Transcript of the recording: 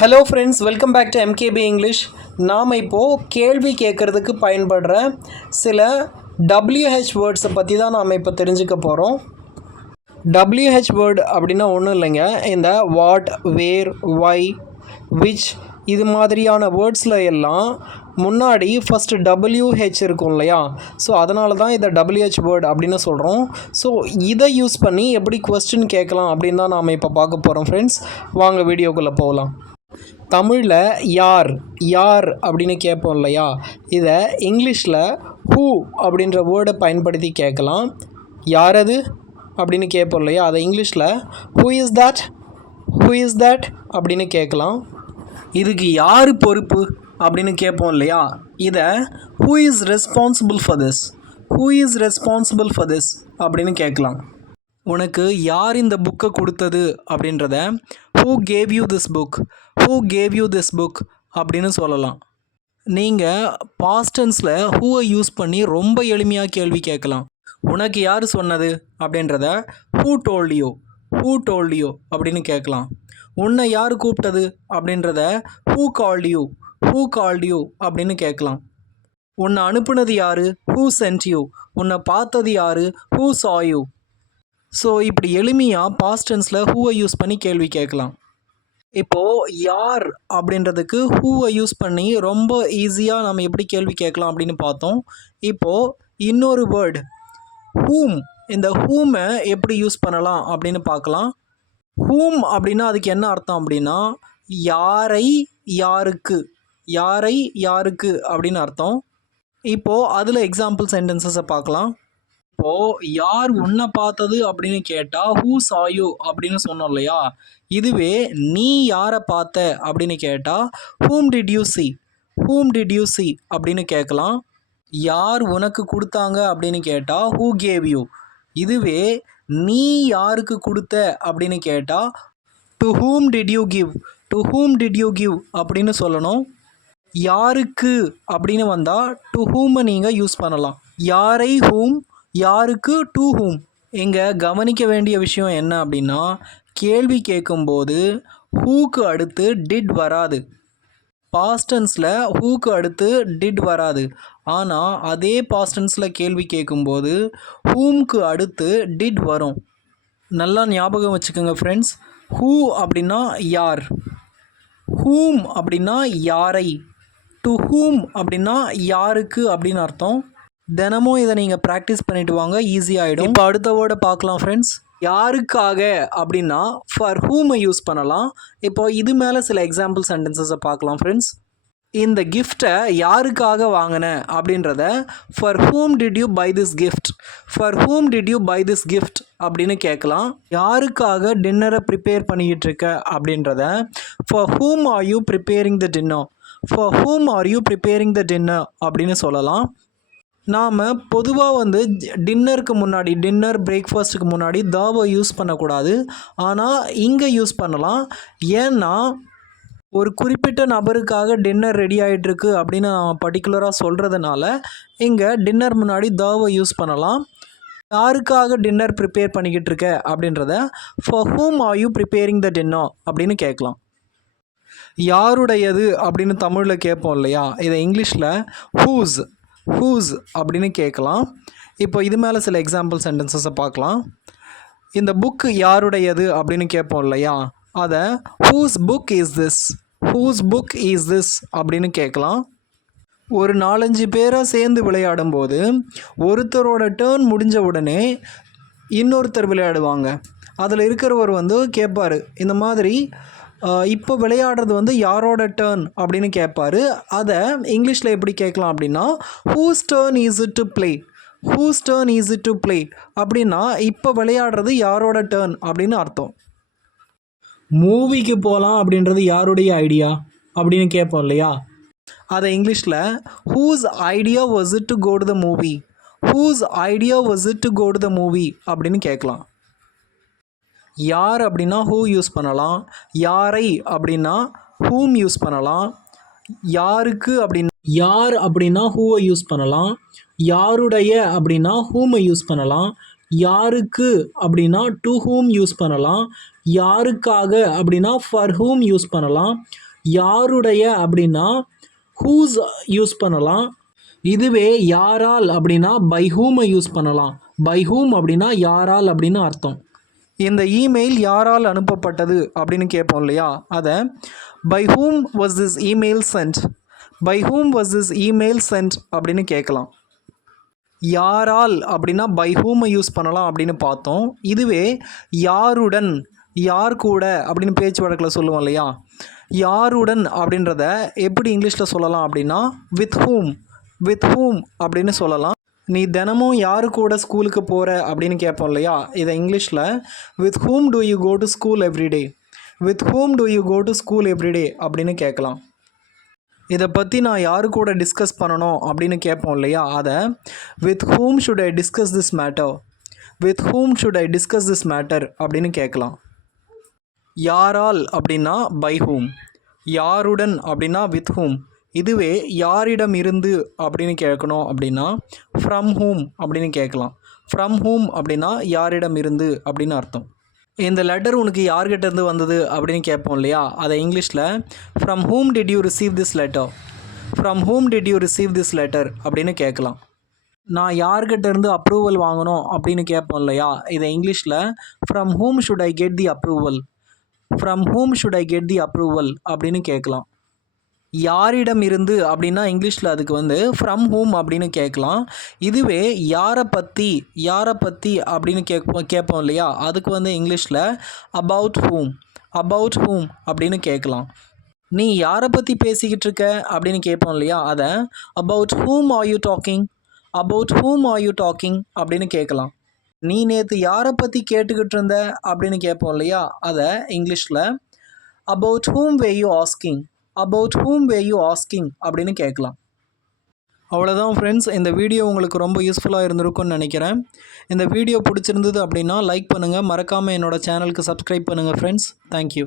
Hello friends, welcome back to MKP English. நாம் இப்போது கேள்வி கேட்குறதுக்கு பயன்படுற சில WH வேர்ட்ஸை பற்றி தான் நாம் இப்போ தெரிஞ்சுக்க போகிறோம். WH வேர்டு அப்படின்னா ஒன்றும் இல்லைங்க. இந்த வாட், வேர், வை, விச் இது மாதிரியான வேர்ட்ஸில் எல்லாம் முன்னாடி ஃபஸ்ட்டு WH இருக்கும் இல்லையா? ஸோ அதனால தான் இதை WH வேர்டு அப்படின்னு சொல்கிறோம். ஸோ இதை யூஸ் பண்ணி எப்படி கொஸ்டின் கேட்கலாம் அப்படின்னு தான் நாம் இப்போ பார்க்க போகிறோம் ஃப்ரெண்ட்ஸ். வாங்க வீடியோக்குள்ளே போகலாம். தமிழில் யார் யார் அப்படின்னு கேட்போம் இல்லையா? இதை இங்கிலீஷில் ஹூ அப்படின்ற வேர்டை பயன்படுத்தி கேட்கலாம். யார் அது அப்படின்னு கேட்போம் இல்லையா? அதை இங்கிலீஷில் ஹூ இஸ் தட் அப்படின்னு கேட்கலாம். இதுக்கு யார் பொறுப்பு அப்படின்னு கேட்போம் இல்லையா? இதை who is responsible for this அப்படின்னு கேட்கலாம். உனக்கு யார் இந்த புக்கை கொடுத்தது அப்படின்றத who cave you this book அப்படின்னு சொல்லலாம். நீங்கள் பாஸ்ட் டென்ஸில் ஹூவை யூஸ் பண்ணி ரொம்ப எளிமையாக கேள்வி கேட்கலாம். உனக்கு யார் சொன்னது அப்படின்றத ஹூ டோல்ட் யூ அப்படின்னு கேட்கலாம். உன்னை யார் கூப்பிட்டது அப்படின்றத ஹூ கால்ட் யூ அப்படின்னு கேட்கலாம். உன்னை அனுப்புனது யார், ஹூ சென்ட் யூ. உன்னை பார்த்தது யார், ஹூ saw you. ஸோ இப்படி எளிமையாக பாஸ்ட் டென்ஸில் ஹூவை யூஸ் பண்ணி கேள்வி கேட்கலாம். இப்போது யார் அப்படின்றதுக்கு ஹூவை யூஸ் பண்ணி ரொம்ப ஈஸியாக நம்ம எப்படி கேள்வி கேட்கலாம் அப்படின்னு பார்த்தோம். இப்போது இன்னொரு வேர்டு ஹூம். இந்த ஹூமை எப்படி யூஸ் பண்ணலாம் அப்படின்னு பார்க்கலாம். ஹூம் அப்படின்னா அதுக்கு என்ன அர்த்தம் அப்படின்னா யாருக்கு அப்படின்னு அர்த்தம். இப்போது அதில் எக்ஸாம்பிள் சென்டென்சஸை பார்க்கலாம். இப்போது யார் உன்னை பார்த்தது அப்படின்னு கேட்டால் ஹூ saw you அப்படின்னு சொன்னோம் இல்லையா? இதுவே நீ யாரை பார்த்த அப்படின்னு கேட்டால் whom did you see அப்படின்னு கேட்கலாம். யார் உனக்கு கொடுத்தாங்க அப்படின்னு கேட்டால் who gave you. இதுவே நீ யாருக்கு கொடுத்த அப்படின்னு கேட்டால் to whom did you give அப்படின்னு சொல்லணும். யாருக்கு அப்படின்னு வந்தால் to whom நீங்கள் யூஸ் பண்ணலாம். யாரை whom, யாருக்கு to whom. இங்கே கவனிக்க வேண்டிய விஷயம் என்ன அப்படின்னா, கேள்வி கேட்கும்போது ஹூக்கு அடுத்து டிட் வராது. பாஸ்ட் டென்ஸில் ஹூக்கு அடுத்து டிட் வராது. ஆனால் அதே பாஸ்ட் டென்ஸில் கேள்வி கேட்கும்போது ஹூம்க்கு அடுத்து டிட் வரும். நல்லா ஞாபகம் வச்சுக்கோங்க ஃப்ரெண்ட்ஸ். ஹூ அப்படின்னா யார், ஹூம் அப்படின்னா யாரை, டு ஹூம் அப்படின்னா யாருக்கு அப்படின்னு அர்த்தம். தினமும் இதை நீங்கள் ப்ராக்டிஸ் பண்ணிட்டு வாங்க, ஈஸியாகிடும். இப்போ அடுத்த வேர்டை பார்க்கலாம் ஃப்ரெண்ட்ஸ். யாருக்காக அப்படின்னா ஃபார் ஹூமை யூஸ் பண்ணலாம். இப்போ இது மேலே சில எக்ஸாம்பிள் சென்டென்சஸை பார்க்கலாம் ஃப்ரெண்ட்ஸ். இந்த கிஃப்டை யாருக்காக வாங்கின அப்படின்றத for whom did you buy this gift அப்படின்னு கேட்கலாம். யாருக்காக டின்னரை ப்ரிப்பேர் பண்ணிக்கிட்டு இருக்க அப்படின்றத for whom are you preparing the dinner அப்படின்னு சொல்லலாம். நாம் பொதுவாக டின்னர் பிரேக்ஃபாஸ்ட்டுக்கு முன்னாடி தாவை யூஸ் பண்ணக்கூடாது. ஆனால் இங்கே யூஸ் பண்ணலாம். ஏன்னா ஒரு குறிப்பிட்ட நபருக்காக டின்னர் ரெடி ஆகிட்டுருக்கு அப்படின்னு நாம் பர்டிகுலராக சொல்கிறதுனால இங்கே டின்னர் முன்னாடி தாவை யூஸ் பண்ணலாம். யாருக்காக டின்னர் ப்ரிப்பேர் பண்ணிக்கிட்டு இருக்க அப்படின்றத for whom are you preparing the dinner அப்படின்னு கேட்கலாம். யாருடையது அப்படின்னு தமிழில் கேட்போம் இல்லையா? இதை இங்கிலீஷில் ஹூஸ் அப்படின்னு கேட்கலாம். இப்போ இது மேலே சில எக்ஸாம்பிள் சென்டென்சஸை பார்க்கலாம். இந்த புக்கு யாருடையது அப்படின்னு கேட்போம் இல்லையா? அதை ஹூஸ் புக் இஸ் திஸ் அப்படின்னு கேட்கலாம். ஒரு 4-5 பேரை சேர்ந்து விளையாடும்போது ஒருத்தரோட டேர்ன் முடிஞ்ச உடனே இன்னொருத்தர் விளையாடுவாங்க. அதில் இருக்கிறவர் கேட்பார், இந்த மாதிரி இப்போ விளையாடுறது யாரோட டேர்ன் அப்படின்னு கேட்பார். அதை இங்கிலீஷில் எப்படி கேட்கலாம் அப்படின்னா whose turn is it to play அப்படின்னா இப்போ விளையாடுறது யாரோட டேர்ன் அப்படின்னு அர்த்தம். மூவிக்கு போகலாம் அப்படின்றது யாருடைய ஐடியா அப்படின்னு கேட்போம் இல்லையா? அதை இங்கிலீஷில் whose idea was it to go to the movie அப்படின்னு கேட்கலாம். யார் அப்படின்னா ஹூ யூஸ் பண்ணலாம். யாரை அப்படின்னா ஹூம் யூஸ் பண்ணலாம். யாருக்கு அப்படின்னா யார் அப்படின்னா ஹூவை யூஸ் பண்ணலாம். யாருடைய அப்படின்னா ஹூமை யூஸ் பண்ணலாம். யாருக்கு அப்படின்னா டு ஹூம் யூஸ் பண்ணலாம். யாருக்காக அப்படின்னா ஃபார் whom யூஸ் பண்ணலாம். யாருடைய அப்படின்னா whose யூஸ் பண்ணலாம். இதுவே யாரால் அப்படின்னா பை whom யூஸ் பண்ணலாம். பை whom அப்படின்னா யாரால் அப்படின்னு அர்த்தம். இந்த இமெயில் யாரால் அனுப்பப்பட்டது அப்படின்னு கேட்போம் இல்லையா, அதை by whom was this email sent, by whom was this email sent அப்படின்னு கேட்கலாம். யாரால் அப்படின்னா பை whom யூஸ் பண்ணலாம் அப்படின்னு பார்த்தோம். இதுவே யாருடன், யார் கூட அப்படின்னு பேச்சு வழக்கில் சொல்லுவோம் இல்லையா, யாருடன் அப்படின்றத எப்படி இங்கிலீஷில் சொல்லலாம் அப்படின்னா வித் whom, வித் whom அப்படின்னு சொல்லலாம். நீ தினமும் யாரு கூட ஸ்கூலுக்கு போகிற அப்படின்னு கேட்போம் இல்லையா, இதை இங்கிலீஷில் with whom do you go to school every day, with whom do you go to school every day அப்படின்னு கேட்கலாம். இதை பற்றி நான் யாரு கூட டிஸ்கஸ் பண்ணணும் அப்படின்னு கேட்போம் இல்லையா, அதை with whom should I discuss this matter, with whom should I discuss this matter அப்படின்னு கேட்கலாம். யாரால் அப்படின்னா பை whom, யாருடன் அப்படின்னா வித் whom. இதுவே யாரிடம் இருந்து அப்படின்னு கேட்கணும் அப்படின்னா ஃப்ரம் whom அப்படின்னு கேட்கலாம். ஃப்ரம் whom அப்படின்னா யாரிடம் இருந்து அப்படின்னு அர்த்தம். இந்த லெட்டர் உனக்கு யார்கிட்ட இருந்து வந்தது அப்படின்னு கேட்போம் இல்லையா, அதை இங்கிலீஷில் from whom did you receive this letter, from whom did you receive this letter அப்படின்னு கேட்கலாம். நான் யார்கிட்ட இருந்து அப்ரூவல் வாங்கணும் அப்படின்னு கேட்போம் இல்லையா, இதை இங்கிலீஷில் from whom should I get the approval, from whom should I get the approval அப்படின்னு கேட்கலாம். யாரிடம் இருந்து அப்படின்னா இங்கிலீஷில் அதுக்கு ஃப்ரம் whom அப்படின்னு கேட்கலாம். இதுவே யாரை பற்றி அப்படின்னு கேட்போம் இல்லையா, அதுக்கு இங்கிலீஷில் அபவுட் whom அப்படின்னு கேட்கலாம். நீ யாரை பற்றி பேசிக்கிட்டு இருக்க அப்படின்னு கேட்போம் இல்லையா, அதை about whom are you talking, about whom are you talking அப்படின்னு கேட்கலாம். நீ நேற்று யாரை பற்றி கேட்டுக்கிட்டு இருந்த அப்படின்னு கேட்போம் இல்லையா, அதை இங்கிலீஷில் about whom were you asking, about whom were you asking அப்படின்னு கேட்கலாம். அவ்வளோதான் ஃப்ரெண்ட்ஸ், இந்த வீடியோ உங்களுக்கு ரொம்ப யூஸ்ஃபுல்லாக இருந்திருக்கும்னு நினைக்கிறேன். இந்த வீடியோ பிடிச்சிருந்தது அப்படின்னா லைக் பண்ணுங்கள், மறக்காமல் என்னோடய சேனலுக்கு சப்ஸ்கிரைப் பண்ணுங்கள் ஃப்ரெண்ட்ஸ். தேங்க்யூ.